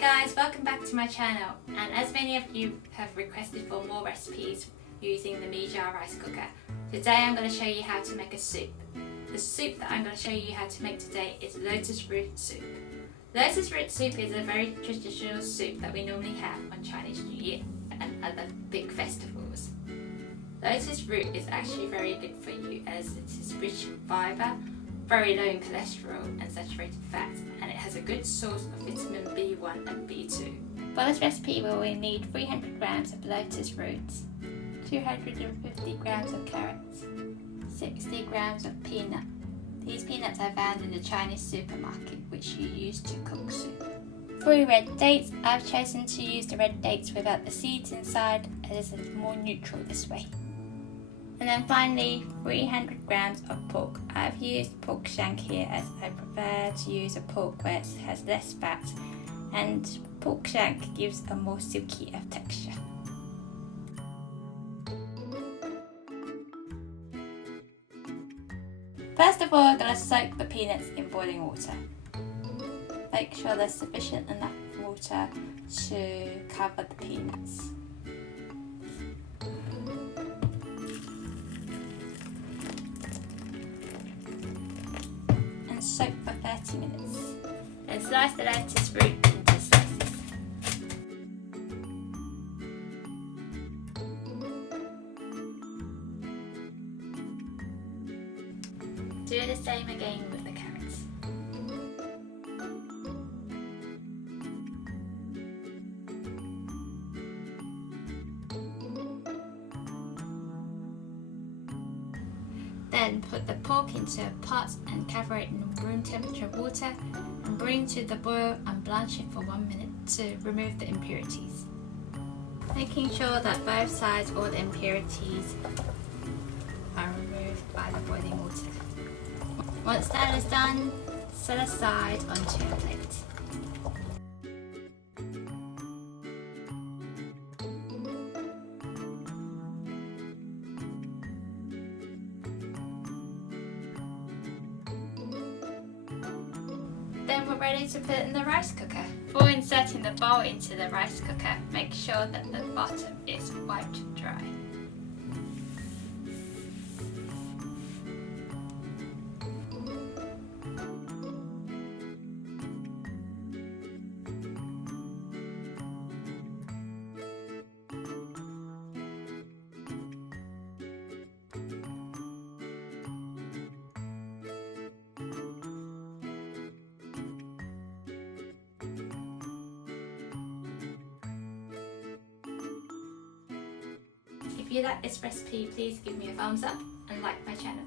guys, welcome back to my channel, and as many of you have requested for more recipes using the Mi-jar rice cooker, today I'm going to show you how to make a soup. The soup that I'm going to show you how to make today is Lotus Root soup. Lotus Root soup is a very traditional soup that we normally have on Chinese New Year and other big festivals. Lotus Root is actually very good for you as it is rich in fibre, very low in cholesterol and saturated fats, and it has a good source of vitamin B1 and B2. For this recipe we will need 300 grams of lotus roots, 250 grams of carrots, 60 grams of peanut. These peanuts are found in the Chinese supermarket, which you use to cook soup. 3 red dates. I've chosen to use the red dates without the seeds inside as it is more neutral this way. And then finally 300 grams of pork. I've used pork shank here as I prefer to use a pork where it has less fat, and pork shank gives a more silkier texture. First of all, I'm going to soak the peanuts in boiling water. Make sure there's sufficient enough water to cover the peanuts. And soak for 30 minutes. Then slice the lotus root into slices. Do the same again with the carrots. Then put the pork into a pot and cover it in room temperature water and bring to the boil and blanch it for 1 minute to remove the impurities. Making sure that both sides all the impurities are removed by the boiling water. Once that is done, set aside onto a plate. Then we're ready to put it in the rice cooker. Before inserting the bowl into the rice cooker, make sure that the bottom is wiped dry. If you like this recipe, please give me a thumbs up and like my channel.